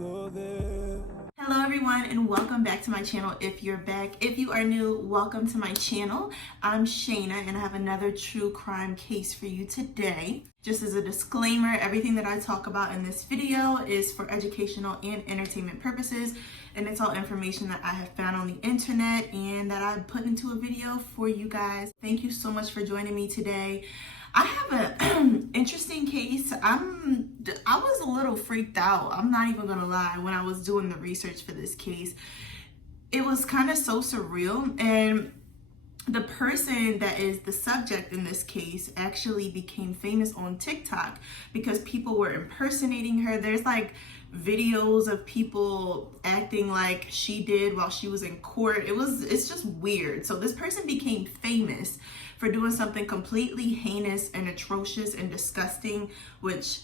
Hello everyone and welcome back to my channel. If you're back, if you are new, welcome to my channel. I'm Shayna and I have another true crime case for you today. Just as a disclaimer, everything that I talk about in this video is for educational and entertainment purposes, and it's all information that I have found on the internet and that I put into a video for you guys. Thank you so much for joining me today. I have an interesting case. I was a little freaked out. I'm not even gonna lie. When I was doing the research for this case, it was kind of so surreal, and the person that is the subject in this case actually became famous on TikTok because people were impersonating her. There's like videos of people acting like she did while she was in court. It's just weird. So this person became famous for doing something completely heinous and atrocious and disgusting, which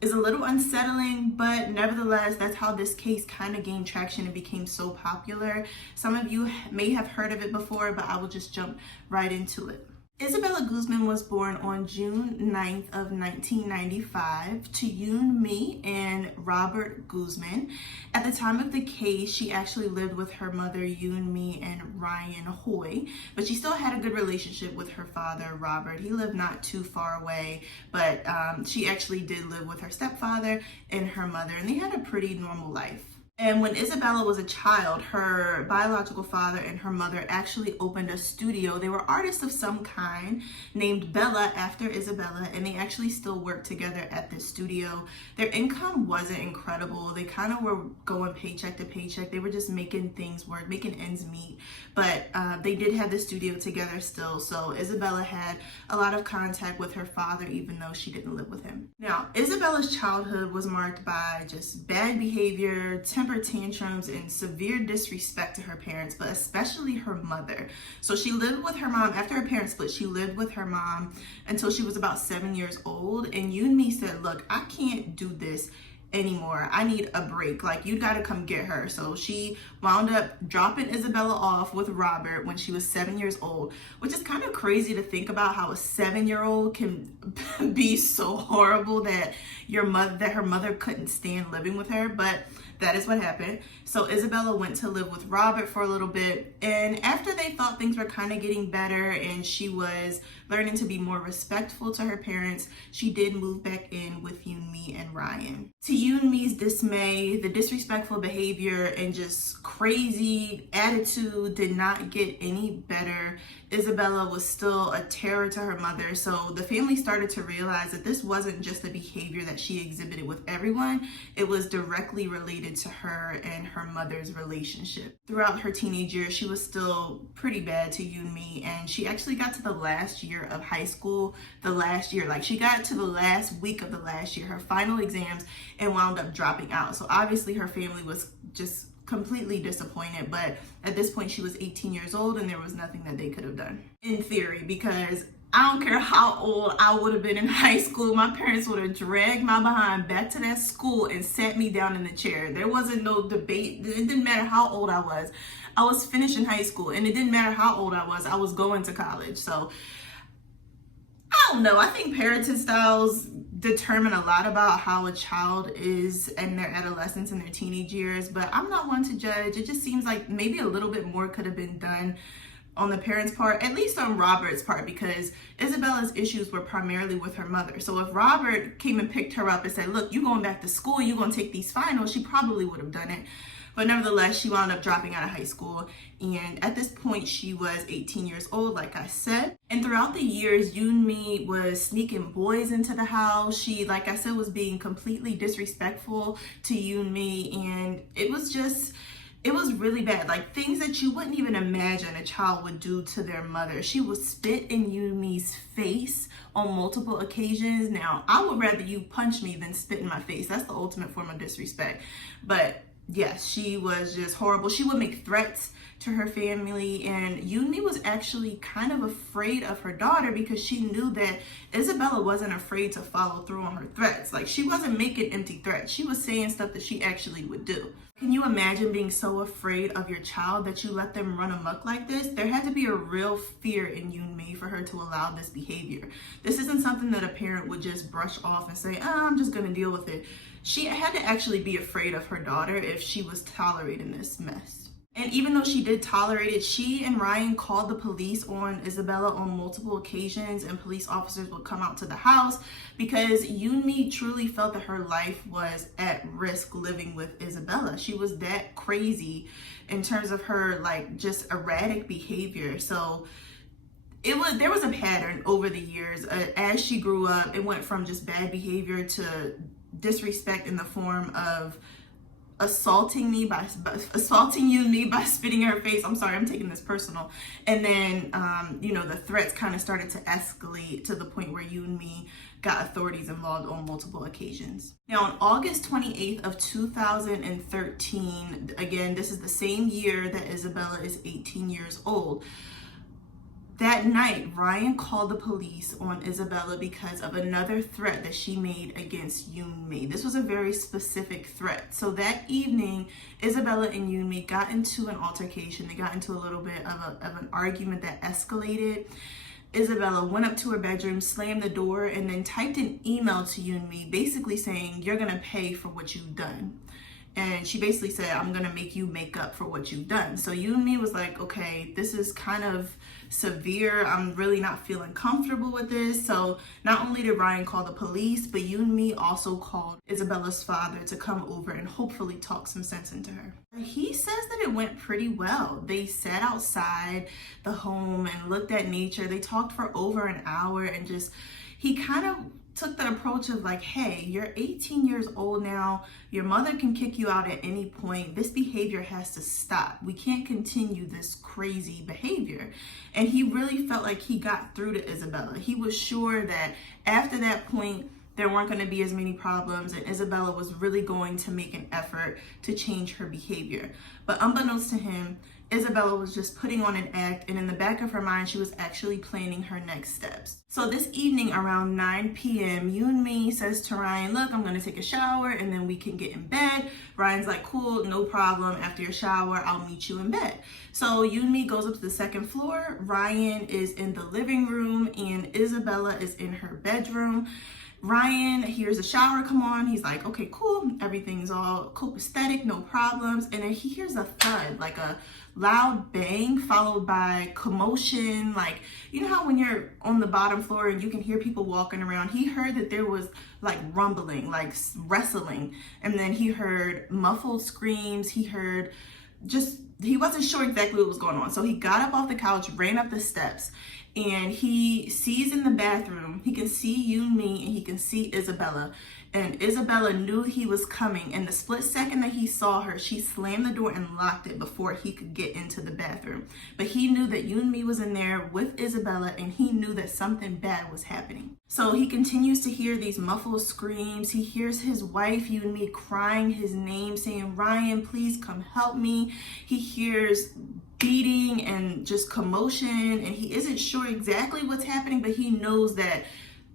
is a little unsettling, but nevertheless, that's how this case kind of gained traction and became so popular. Some of you may have heard of it before, but I will just jump right into it. Isabella Guzman was born on June 9th of 1995 to Yoon Mi and Robert Guzman. At the time of the case, she actually lived with her mother Yoon Mi and Ryan Hoy, but she still had a good relationship with her father Robert. He lived not too far away, but she actually did live with her stepfather and her mother, and they had a pretty normal life. And when Isabella was a child, her biological father and her mother actually opened a studio. They were artists of some kind named Bella after Isabella, and they actually still work together at this studio. Their income wasn't incredible. They kind of were going paycheck to paycheck. They were just making things work, making ends meet. But they did have the studio together still. So Isabella had a lot of contact with her father, even though she didn't live with him. Now, Isabella's childhood was marked by just bad behavior, temper tantrums, and severe disrespect to her parents, but especially her mother. So she lived with her mom. After her parents split, she lived with her mom until she was about 7 years old. And Yoon Mi said, look, I can't do this anymore. I need a break. Like, you gotta come get her. So she wound up dropping Isabella off with Robert when she was 7 years old, which is kind of crazy to think about, how a 7-year-old can be so horrible that her mother couldn't stand living with her. But that is what happened. So Isabella went to live with Robert for a little bit, and after they thought things were kind of getting better and she was learning to be more respectful to her parents, she did move back in with Yoon Mi and Ryan. To Yoon Mi's dismay, the disrespectful behavior and just crazy attitude did not get any better. Isabella was still a terror to her mother, so the family started to realize that this wasn't just the behavior that she exhibited with everyone, it was directly related to her and her mother's relationship. Throughout her teenage years, she was still pretty bad to Yoon Mi, and she actually got to the last year of high school, she got to the last week of the last year, her final exams, and wound up dropping out. So obviously her family was just completely disappointed, but at this point she was 18 years old and there was nothing that they could have done, in theory, because I don't care how old I would have been in high school, my parents would have dragged my behind back to that school and sat me down in the chair. There wasn't no debate. It didn't matter how old I was. I was finishing high school, and it didn't matter how old I was going to college. So I don't know. I think parenting styles determine a lot about how a child is in their adolescence and their teenage years, but I'm not one to judge. It just seems like maybe a little bit more could have been done on the parents' part, at least on Robert's part, because Isabella's issues were primarily with her mother. So if Robert came and picked her up and said, look, you going back to school, you gonna take these finals, she probably would have done it. But nevertheless, she wound up dropping out of high school. And at this point, she was 18 years old, like I said. And throughout the years, Yoon Mi was sneaking boys into the house. She, like I said, was being completely disrespectful to Yoon Mi. And it was really bad. Like, things that you wouldn't even imagine a child would do to their mother. She would spit in Yoon Mi's face on multiple occasions. Now, I would rather you punch me than spit in my face. That's the ultimate form of disrespect. But yes, she was just horrible. She would make threats to her family, and Yoon Mi was actually kind of afraid of her daughter because she knew that Isabella wasn't afraid to follow through on her threats. Like, she wasn't making empty threats. She was saying stuff that she actually would do. Can you imagine being so afraid of your child that you let them run amok like this? There had to be a real fear in Yoon Mi for her to allow this behavior. This isn't something that a parent would just brush off and say, oh, I'm just gonna deal with it. she had to actually be afraid of her daughter if she was tolerating this mess. And even though she did tolerate it, she and Ryan called the police on Isabella on multiple occasions, and police officers would come out to the house because Yoonmi truly felt that her life was at risk living with Isabella. She was that crazy in terms of her like just erratic behavior. So there was a pattern over the years. As she grew up, it went from just bad behavior to disrespect in the form of assaulting Yoonmi by spitting in her face. I'm sorry, I'm taking this personal. And then, the threats kind of started to escalate to the point where Yoonmi got authorities involved on multiple occasions. Now, on August 28th of 2013, again, this is the same year that Isabella is 18 years old. That night, Ryan called the police on Isabella because of another threat that she made against Yoonmi. This was a very specific threat. So that evening, Isabella and Yoonmi got into an altercation. They got into a little bit of an argument that escalated. Isabella went up to her bedroom, slammed the door, and then typed an email to Yoonmi basically saying, "You're gonna pay for what you've done." And she basically said, "I'm gonna make you make up for what you've done." So Yoonmi was like, okay, this is kind of severe. I'm really not feeling comfortable with this. So not only did Ryan call the police, but Yoonmi also called Isabella's father to come over and hopefully talk some sense into her. He says that it went pretty well. They sat outside the home and looked at nature. They talked for over an hour, and he kind of took that approach of like, hey, you're 18 years old now. Your mother can kick you out at any point. This behavior has to stop. We can't continue this crazy behavior. And he really felt like he got through to Isabella. He was sure that after that point, there weren't going to be as many problems, and Isabella was really going to make an effort to change her behavior. But unbeknownst to him, Isabella was just putting on an act, and in the back of her mind, she was actually planning her next steps. So this evening around 9 p.m., Yoonmi says to Ryan, "Look, I'm going to take a shower and then we can get in bed." Ryan's like, "Cool, no problem. After your shower, I'll meet you in bed." So Yoonmi goes up to the second floor. Ryan is in the living room and Isabella is in her bedroom. Ryan hears a shower come on. He's like, okay, cool. Everything's all copacetic, no problems. And then he hears a thud, like a loud bang followed by commotion. Like, you know how when you're on the bottom floor and you can hear people walking around? He heard that there was like rumbling, like wrestling. And then he heard muffled screams. He wasn't sure exactly what was going on. So he got up off the couch, ran up the steps, and he sees in the bathroom, he can see Yoonmi and he can see Isabella. And Isabella knew he was coming. And the split second that he saw her, she slammed the door and locked it before he could get into the bathroom. But he knew that Yoonmi was in there with Isabella, and he knew that something bad was happening. So he continues to hear these muffled screams. He hears his wife, Yoonmi, crying his name, saying, "Ryan, please come help me." He hears beating and just commotion, and he isn't sure exactly what's happening, but he knows that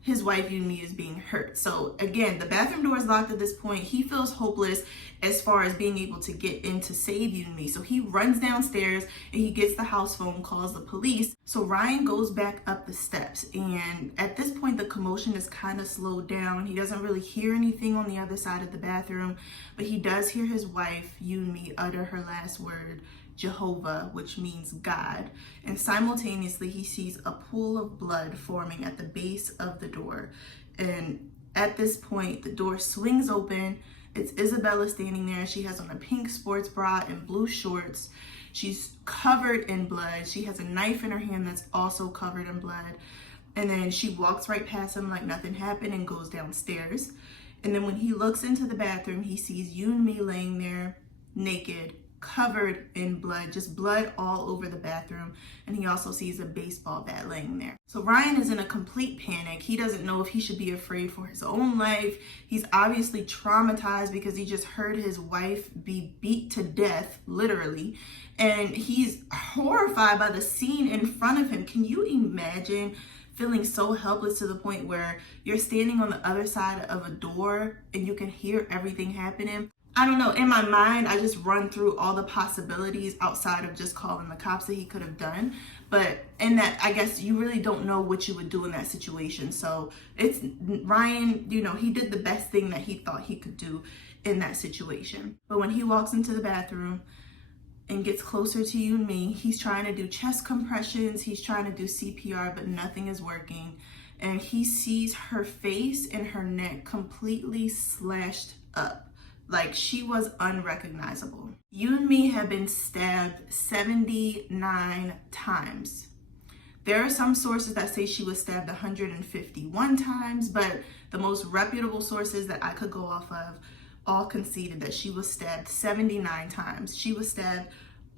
his wife Yoonmi is being hurt. So again, the bathroom door is locked at this point. He feels hopeless as far as being able to get in to save Yoonmi. So he runs downstairs and he gets the house phone, calls the police. So Ryan goes back up the steps, and at this point the commotion is kind of slowed down. He doesn't really hear anything on the other side of the bathroom, but he does hear his wife Yoonmi utter her last word, Jehovah, which means God. And simultaneously he sees a pool of blood forming at the base of the door. And at this point the door swings open. It's Isabella standing there. She has on a pink sports bra and blue shorts. She's covered in blood. She has a knife in her hand that's also covered in blood. And then she walks right past him like nothing happened and goes downstairs. And then when he looks into the bathroom, he sees Yoonmi laying there naked, covered in blood, just blood all over the bathroom. And he also sees a baseball bat laying there. So Ryan is in a complete panic. He doesn't know if he should be afraid for his own life. He's obviously traumatized because he just heard his wife be beat to death, literally. And he's horrified by the scene in front of him. Can you imagine feeling so helpless to the point where you're standing on the other side of a door and you can hear everything happening? I don't know, in my mind, I just run through all the possibilities outside of just calling the cops that he could have done. But in that, I guess you really don't know what you would do in that situation. So it's Ryan, you know, he did the best thing that he thought he could do in that situation. But when he walks into the bathroom and gets closer to you and me, he's trying to do chest compressions, he's trying to do CPR, but nothing is working. And he sees her face and her neck completely slashed up. Like, she was unrecognizable. You and me have been stabbed 79 times. There are some sources that say she was stabbed 151 times, but the most reputable sources that I could go off of all conceded that she was stabbed 79 times. She was stabbed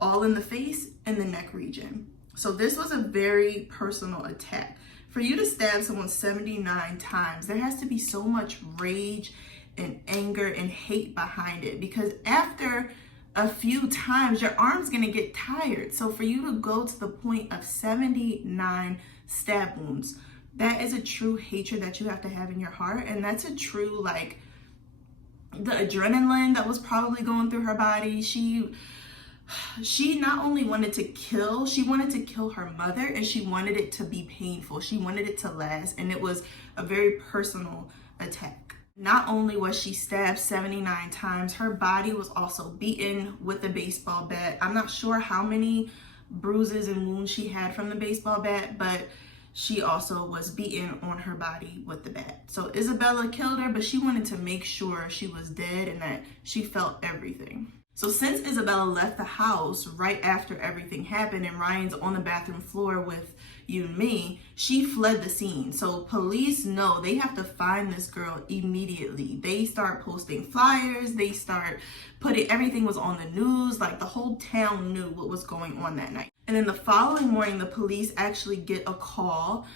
all in the face and the neck region. So this was a very personal attack. For you to stab someone 79 times, there has to be so much rage and anger and hate behind it, because after a few times your arm's gonna get tired. So for you to go to the point of 79 stab wounds, that is a true hatred that you have to have in your heart. And that's a true, like, the adrenaline that was probably going through her body. She not only wanted to kill, she wanted to kill her mother, and she wanted it to be painful. She wanted it to last, and it was a very personal attack. Not only was she stabbed 79 times, her body was also beaten with a baseball bat. I'm not sure how many bruises and wounds she had from the baseball bat, but she also was beaten on her body with the bat. So Isabella killed her, but she wanted to make sure she was dead and that she felt everything. So since Isabella left the house right after everything happened and Ryan's on the bathroom floor with you and me, she fled the scene. So police know they have to find this girl immediately. They start posting flyers, they start putting, everything was on the news, like the whole town knew what was going on that night. And then the following morning, the police actually get a call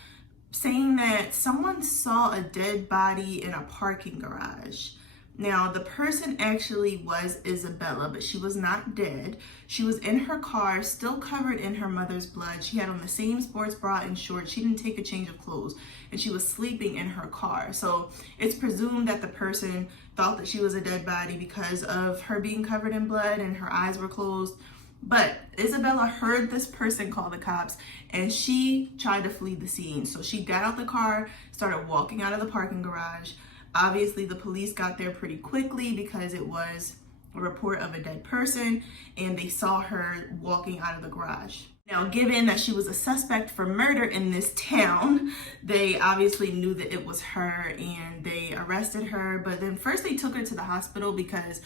saying that someone saw a dead body in a parking garage. Now, the person actually was Isabella, but she was not dead. She was in her car, still covered in her mother's blood. She had on the same sports bra and shorts. She didn't take a change of clothes, and she was sleeping in her car. So it's presumed that the person thought that she was a dead body because of her being covered in blood and her eyes were closed. But Isabella heard this person call the cops, and she tried to flee the scene. So she got out the car, started walking out of the parking garage. Obviously, the police got there pretty quickly because it was a report of a dead person, and they saw her walking out of the garage. Now, given that she was a suspect for murder in this town, they obviously knew that it was her, and they arrested her. But then first they took her to the hospital because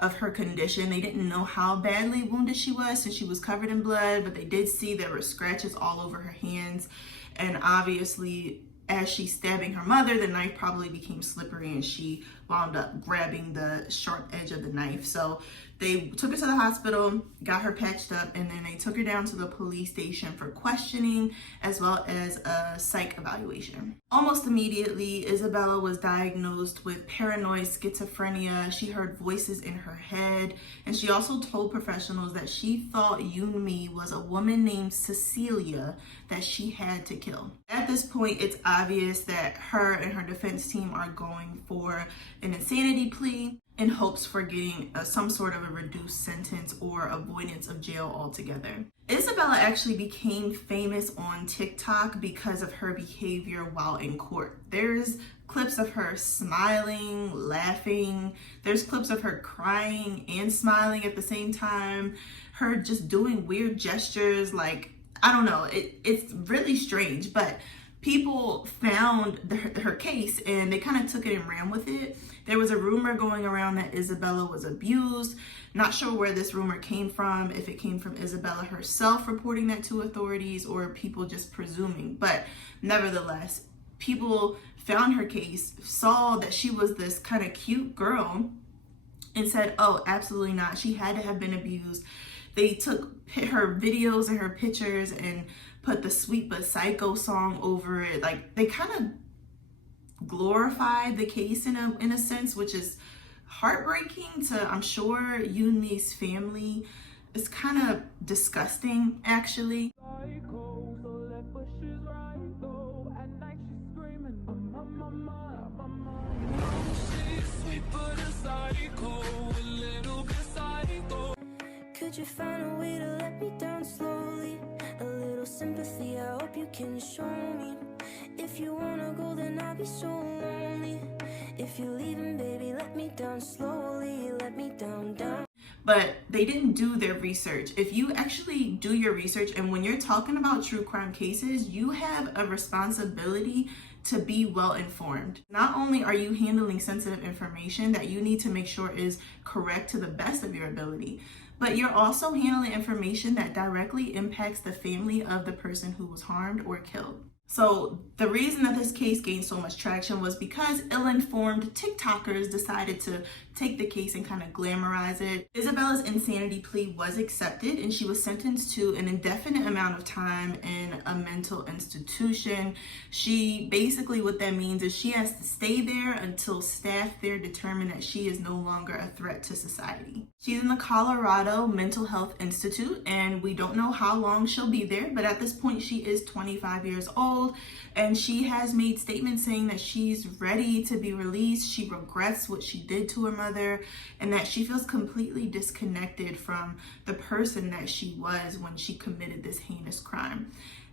of her condition. They didn't know how badly wounded she was since she was covered in blood, but they did see there were scratches all over her hands. And obviously, as she's stabbing her mother, the knife probably became slippery and she wound up grabbing the sharp edge of the knife. So they took her to the hospital, got her patched up, and then they took her down to the police station for questioning as well as a psych evaluation. Almost immediately, Isabella was diagnosed with paranoid schizophrenia. She heard voices in her head, and she also told professionals that she thought Yunmi was a woman named Cecilia that she had to kill. At this point, it's obvious that her and her defense team are going for an insanity plea in hopes for getting some sort of a reduced sentence or avoidance of jail altogether. Isabella actually became famous on TikTok because of her behavior while in court. There's clips of her smiling, laughing. There's clips of her crying and smiling at the same time. Her just doing weird gestures, like, I don't know, it's really strange, but people found her case and they kind of took it and ran with it. There was a rumor going around that Isabella was abused. Not sure where this rumor came from, if it came from Isabella herself reporting that to authorities or people just presuming. But nevertheless, people found her case, saw that she was this kind of cute girl, and said, oh, absolutely not. She had to have been abused. They took her videos and her pictures and put the Sweet But Psycho song over it. Like, they kind of glorified the case in a sense, which is heartbreaking to, I'm sure, Yunmi's family. It's kind of disgusting, actually. that you found a way to let me down slowly. A little sympathy, I hope you can show me. If you wanna go, then I'll be so lonely. If you're leaving, baby, let me down slowly. Let me down, down. But they didn't do their research. If you actually do your research, and when you're talking about true crime cases, you have a responsibility to be well informed. Not only are you handling sensitive information that you need to make sure is correct to the best of your ability, but you're also handling information that directly impacts the family of the person who was harmed or killed. So the reason that this case gained so much traction was because ill-informed TikTokers decided to take the case and kind of glamorize it. Isabella's insanity plea was accepted, and she was sentenced to an indefinite amount of time in a mental institution. She basically, what that means is she has to stay there until staff there determine that she is no longer a threat to society. She's in the Colorado Mental Health Institute, and we don't know how long she'll be there, but at this point she is 25 years old, and she has made statements saying that she's ready to be released. She regrets what she did to her mother, and that she feels completely disconnected from the person that she was when she committed this heinous crime.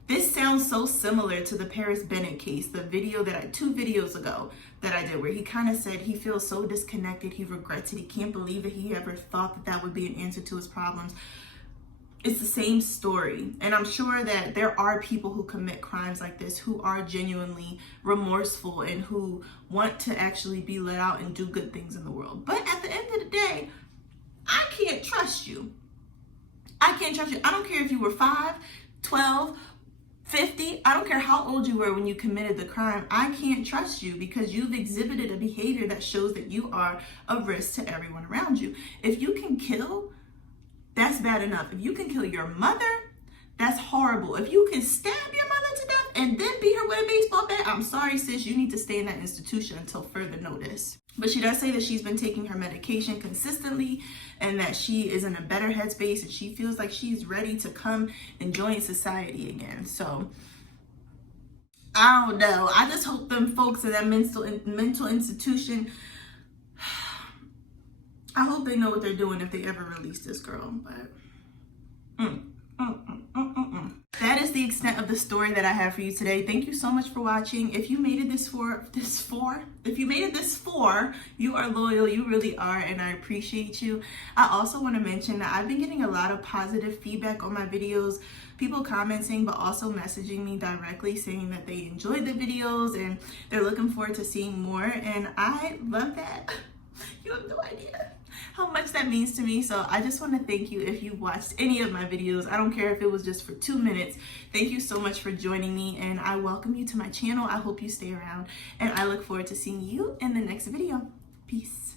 This sounds so similar to the Paris Bennett case, the video that 2 videos ago that I did, where he kind of said he feels so disconnected, he regrets it, he can't believe that he ever thought that that would be an answer to his problems. It's the same story, and I'm sure that there are people who commit crimes like this who are genuinely remorseful and who want to actually be let out and do good things in the world. But at the end of the day, I can't trust you. I can't trust you. I don't care if you were 5, 12, 50. I don't care how old you were when you committed the crime. I can't trust you because you've exhibited a behavior that shows that you are a risk to everyone around you. If you can kill, that's bad enough. If you can kill your mother, that's horrible. If you can stab your mother to death and then beat her with a baseball bat, I'm sorry, sis, you need to stay in that institution until further notice. But she does say that she's been taking her medication consistently and that she is in a better headspace and she feels like she's ready to come and join society again. So I don't know. I just hope them folks in that mental institution, I hope they know what they're doing if they ever release this girl. But that is the extent of the story that I have for you today. Thank you so much for watching. If you made it this far, you are loyal, you really are, and I appreciate you. I also want to mention that I've been getting a lot of positive feedback on my videos, people commenting, but also messaging me directly saying that they enjoyed the videos and they're looking forward to seeing more, and I love that. You have no idea how much that means to me. So I just want to thank you if you watched any of my videos. I don't care if it was just for 2 minutes. Thank you so much for joining me, and I welcome you to my channel. I hope you stay around, and I look forward to seeing you in the next video. Peace.